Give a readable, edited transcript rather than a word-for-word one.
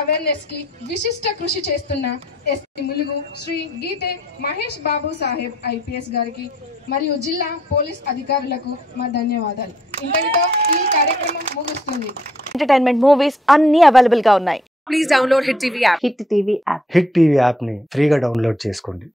Awareness కి విశిష్ట కృషి చేస్తున్న ఎస్పీ ములుగు శ్రీ గీతే మహేష్ బాబు సాహెబ్ ఐపీఎస్ గారికి మరియు జిల్లా పోలీస్ అధికారులకు మా ధన్యవాదాలు. ఇంతటితో ఈ కార్యక్రమం ముగుస్తుంది. ఎంటర్టైన్మెంట్ మూవీస్ అన్ని అవైలబుల్ గా ఉన్నాయి. Please download Hit TV app. Hit TV app hit TV app ని ఫ్రీగా డౌన్లోడ్ చేసుకోండి.